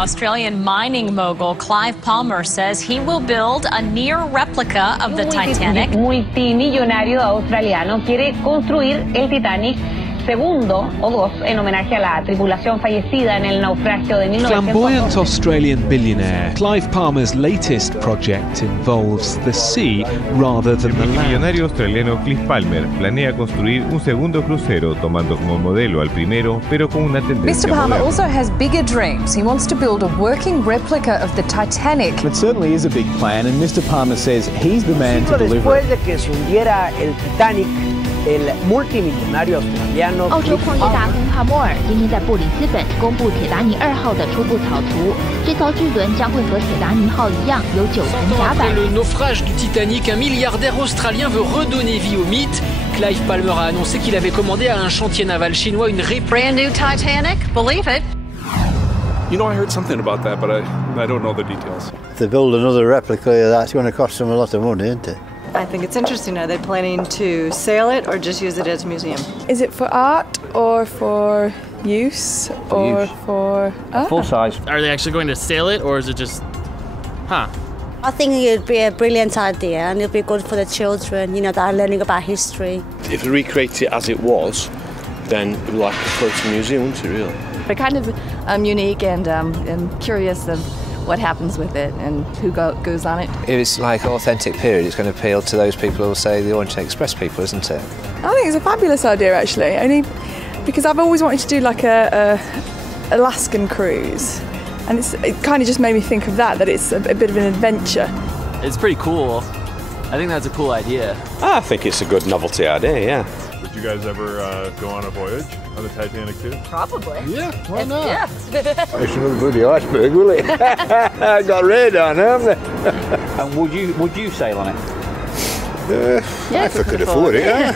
Australian mining mogul Clive Palmer says he will build a near replica of the Titanic. Multimillonario australiano quiere construir el Titanic segundo o dos en homenaje a la tripulación fallecida en el naufragio de 1912. Flamboyant Australian billionaire Clive Palmer's latest project involves the sea rather than the land. El millonario australiano Clive Palmer planea construir un segundo crucero tomando como modelo al primero, pero con una tendencia Mr. Palmer moderna. also has bigger dreams. He wants to build a working replica of the Titanic. It certainly is a big plan, and Mr. Palmer says he's the man to deliver después de que se hundiera el Titanic, el multimillonario australiano 澳洲矿业大亨帕默尔今天在布里斯本公布铁达尼2号的初步草图。这艘巨轮将会和铁达尼号一样有9层甲板。 Après le naufrage du Titanic, un milliardaire australien veut redonner vie au mythe. Clive Palmer a annoncé qu'il avait commandé à un chantier naval chinois une Brand new Titanic, believe it. You know, I heard something about that, but I don't know the details. If they build another replica of that, it's going to cost them a lot of money, isn't it? I think it's interesting. Are they planning to sail it or just use it as a museum? Is it for art or for use or for full size? Are they actually going to sail it or is it just, I think it'd be a brilliant idea and it'd be good for the children, you know, that are learning about history. If we recreate it as it was, then it would like a floating museum, wouldn't it, really? They're kind of unique and curious of what happens with it and who goes on it. If it's like authentic period, it's going to appeal to those people who will say the Orient Express people, isn't it? I think it's a fabulous idea actually, only because I've always wanted to do like a Alaskan cruise, and it kind of just made me think of that it's a bit of an adventure. it's pretty cool. I think that's a cool idea. I think it's a good novelty idea, yeah. Would you guys ever go on a voyage on the Titanic too? Probably. Yeah, why not? Yeah. It's another bloody iceberg, will it? I got radar now, haven't they? And would you sail on it? Yeah, if I could afford it, yeah.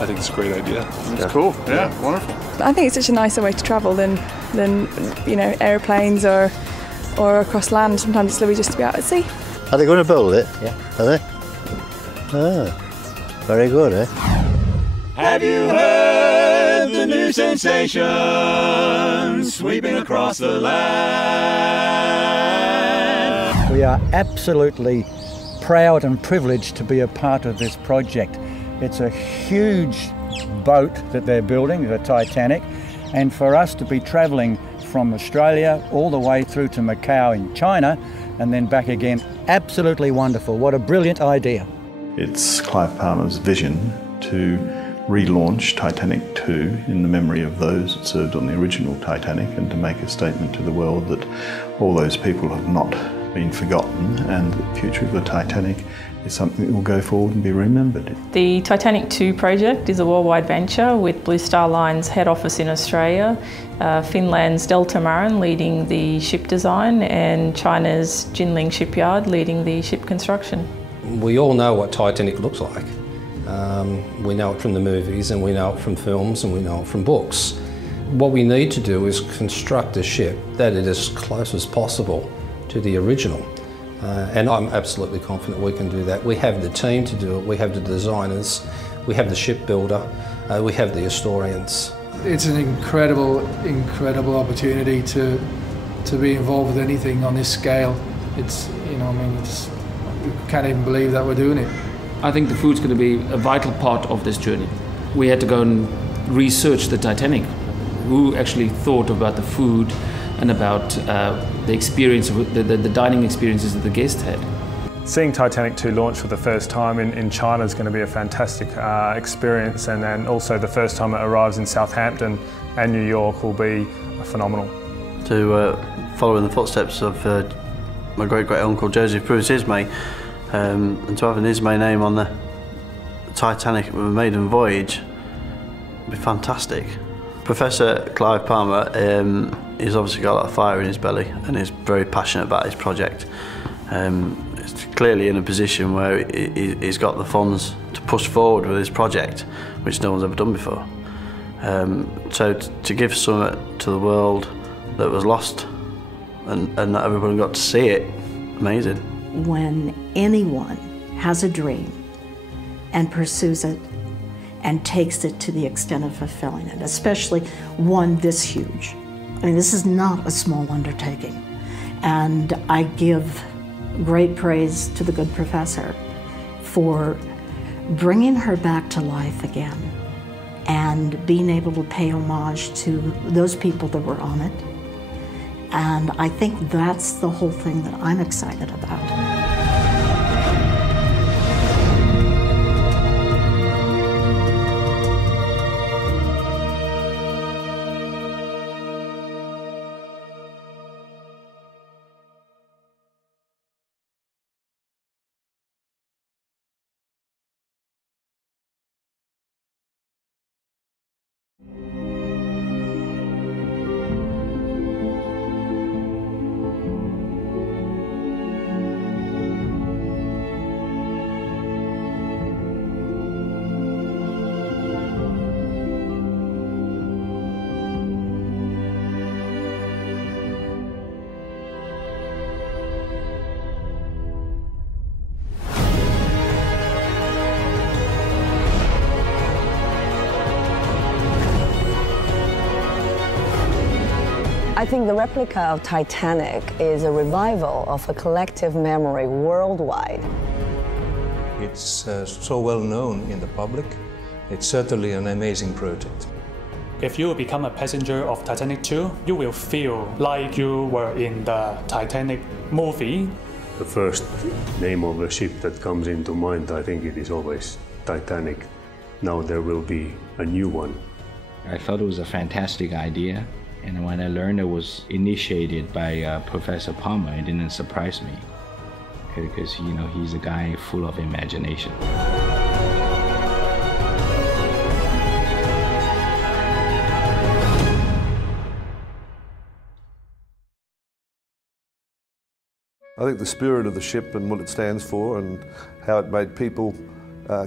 I think it's a great idea. It's cool. Yeah, wonderful. I think it's such a nicer way to travel than you know, aeroplanes or across land. Sometimes it's lovely just to be out at sea. Are they going to build it? Yeah. Are they? Oh, very good, eh? Have you heard the new sensation sweeping across the land? We are absolutely proud and privileged to be a part of this project. It's a huge boat that they're building, the Titanic, and for us to be travelling from Australia all the way through to Macau in China and then back again, absolutely wonderful. What a brilliant idea. It's Clive Palmer's vision to relaunch Titanic 2 in the memory of those that served on the original Titanic and to make a statement to the world that all those people have not been forgotten and the future of the Titanic is something that will go forward and be remembered. The Titanic 2 project is a worldwide venture with Blue Star Line's head office in Australia, Finland's Delta Marin leading the ship design and China's Jinling shipyard leading the ship construction. We all know what Titanic looks like. We know it from the movies and we know it from films and we know it from books. What we need to do is construct a ship that is as close as possible to the original. And I'm absolutely confident we can do that. We have the team to do it, we have the designers, we have the shipbuilder, we have the historians. It's an incredible opportunity to be involved with anything on this scale. It's, you know, I mean, we can't even believe that we're doing it. I think the food's going to be a vital part of this journey. We had to go and research the Titanic. Who actually thought about the food and about the experience, of the dining experiences that the guests had. Seeing Titanic 2 launch for the first time in China is going to be a fantastic experience, and then also the first time it arrives in Southampton and New York will be phenomenal. To follow in the footsteps of my great-great-uncle Joseph Bruce Ismay, and to have an Ismay name on the Titanic with a maiden voyage would be fantastic. Professor Clive Palmer, he's obviously got a lot of fire in his belly and is very passionate about his project. He's clearly in a position where he's got the funds to push forward with his project, which no one's ever done before. So to give something to the world that was lost and that everybody got to see it, amazing. When anyone has a dream and pursues it and takes it to the extent of fulfilling it, especially one this huge. I mean, this is not a small undertaking. And I give great praise to the good professor for bringing her back to life again and being able to pay homage to those people that were on it. And I think that's the whole thing that I'm excited about. I think the replica of Titanic is a revival of a collective memory worldwide. It's so well known in the public. It's certainly an amazing project. If you become a passenger of Titanic 2, you will feel like you were in the Titanic movie. The first name of a ship that comes into mind, I think it is always Titanic. Now there will be a new one. I thought it was a fantastic idea. And when I learned it was initiated by Professor Palmer, it didn't surprise me. Because, you know, he's a guy full of imagination. I think the spirit of the ship and what it stands for and how it made people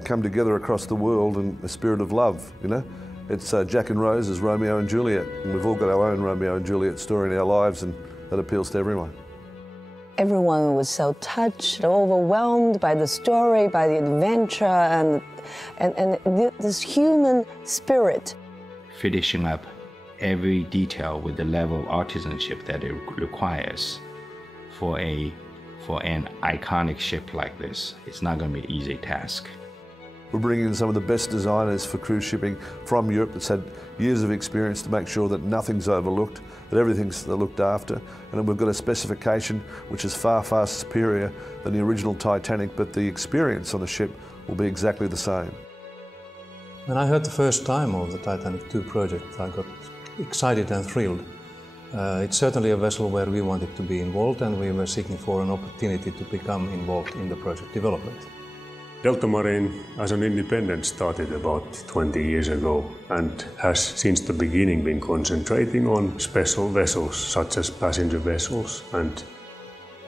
come together across the world and a spirit of love, you know. It's Jack and Rose as Romeo and Juliet, and we've all got our own Romeo and Juliet story in our lives, and that appeals to everyone. Everyone was so touched, overwhelmed by the story, by the adventure, and this human spirit. Finishing up every detail with the level of artisanship that it requires for an iconic ship like this. It's not going to be an easy task. We're bringing in some of the best designers for cruise shipping from Europe that's had years of experience to make sure that nothing's overlooked, that everything's looked after, and we've got a specification which is far, far superior than the original Titanic, but the experience on the ship will be exactly the same. When I heard the first time of the Titanic 2 project, I got excited and thrilled. It's certainly a vessel where we wanted to be involved, and we were seeking for an opportunity to become involved in the project development. Delta Marine as an independent started about 20 years ago and has since the beginning been concentrating on special vessels such as passenger vessels and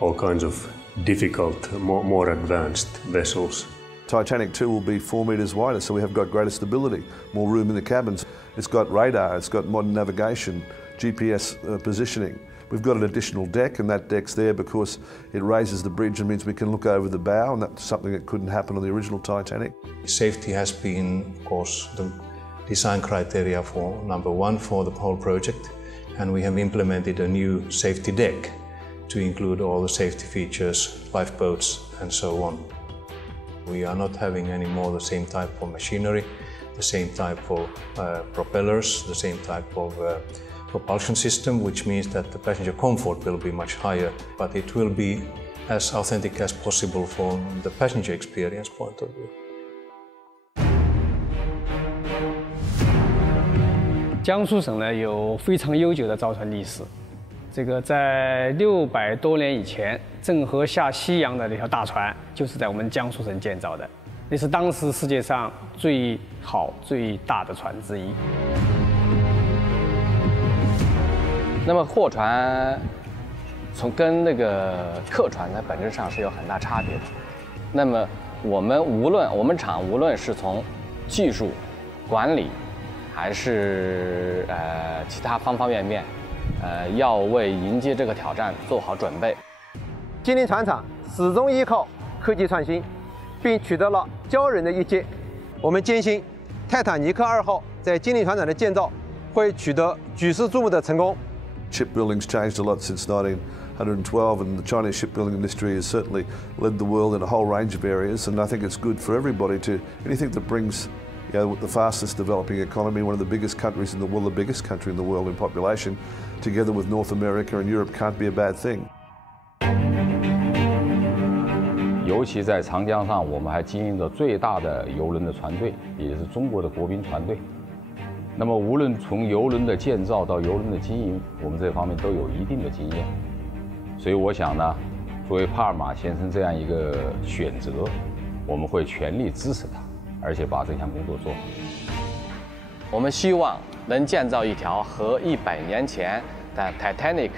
all kinds of difficult, more advanced vessels. Titanic 2 will be 4 metres wider, so we have got greater stability, more room in the cabins. It's got radar, it's got modern navigation, GPS positioning. We've got an additional deck, and that deck's there because it raises the bridge and means we can look over the bow, and that's something that couldn't happen on the original Titanic. Safety has been, of course, the design criteria for #1 for the whole project, and we have implemented a new safety deck to include all the safety features, lifeboats, and so on. We are not having any more the same type of machinery, the same type of propellers, the same type of propulsion system, which means that the passenger comfort will be much higher, but it will be as authentic as possible from the passenger experience point of view. 江苏省呢有非常悠久的造船历史，这个在600多年以前，郑和下西洋的那条大船就是在我们江苏省建造的，那是当时世界上最好最大的船之一。 那么货船跟那个客船在本质上是有很大差别的。那么我们厂无论是从技术、管理，还是其他方方面面，要为迎接这个挑战做好准备。金陵船厂始终依靠科技创新，并取得了骄人的一击。我们坚信，泰坦尼克2号在金陵船厂的建造会取得举世瞩目的成功。Shipbuilding's changed a lot since 1912, and the Chinese shipbuilding industry has certainly led the world in a whole range of areas, and I think it's good for everybody to, anything that brings the fastest developing economy, one of the biggest countries in the world, the biggest country in the world in population, together with North America and Europe can't be a bad thing. 尤其在长江上，我们还经营着最大的邮轮的船队，也就是中国的国宾船队。那么，无论从邮轮的建造到邮轮的经营，我们这方面都有一定的经验。所以，我想呢，作为帕尔马先生这样一个选择，我们会全力支持他，而且把这项工作做好。我们希望能建造一条和100年前的 Titanic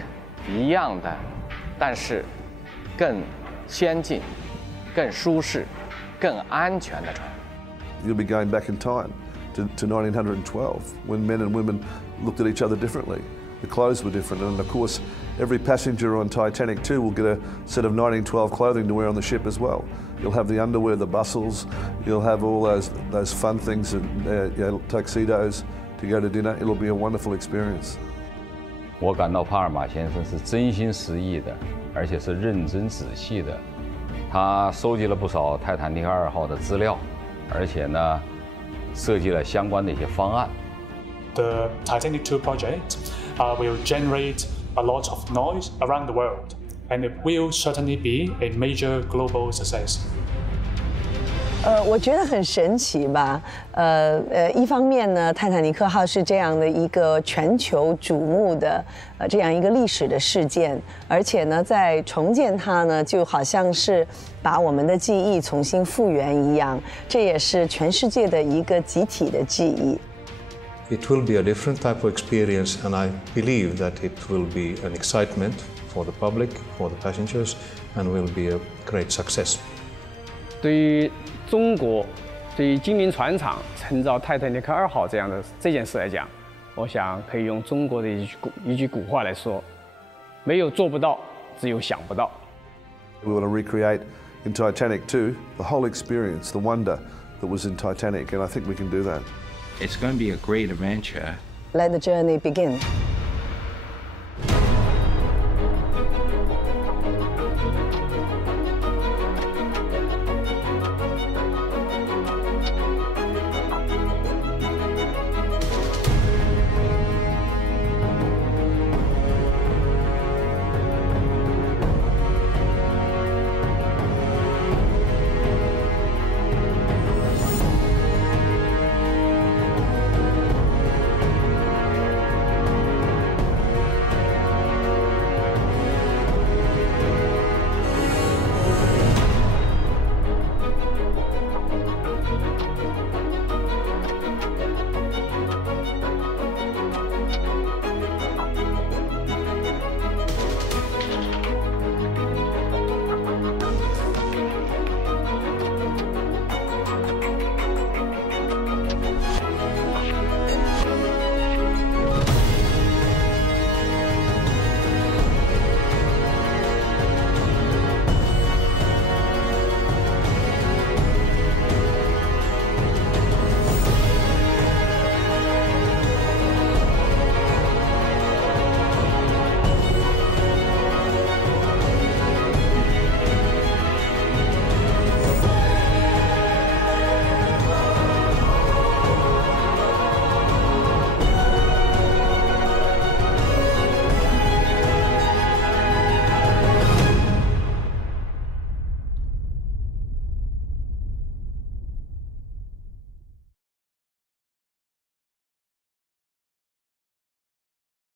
一样的，但是更先进、更舒适、更安全的船。You'll be going back in time to 1912, when men and women looked at each other differently. The clothes were different, and of course, every passenger on Titanic 2 will get a set of 1912 clothing to wear on the ship as well. You'll have the underwear, the bustles. You'll have all those fun things and tuxedos to go to dinner. It'll be a wonderful experience. 我感到帕尔马先生是真心实意的，而且是认真仔细的。他收集了不少泰坦尼克2号的资料，而且呢，设计了相关的一些方案。The Titanic 2 project will generate a lot of noise around the world, and it will certainly be a major global success. 我觉得很神奇吧。一方面呢，泰坦尼克号是这样的一个全球瞩目的这样一个历史的事件，而且呢，在重建它呢，就好像是把我们的记忆重新复原一样，这也是全世界的一个集体的记忆。It will be a different type of experience, and I believe that it will be an excitement for the public, for the passengers, and will be a great success. 对于中国，对于精明船厂承造泰坦尼克2号这件事来讲，我想可以用中国的一句古话来说：没有做不到，只有想不到。We want to recreate in Titanic 2 the whole experience, the wonder that was in Titanic, and I think we can do that. It's going to be a great adventure. Let the journey begin.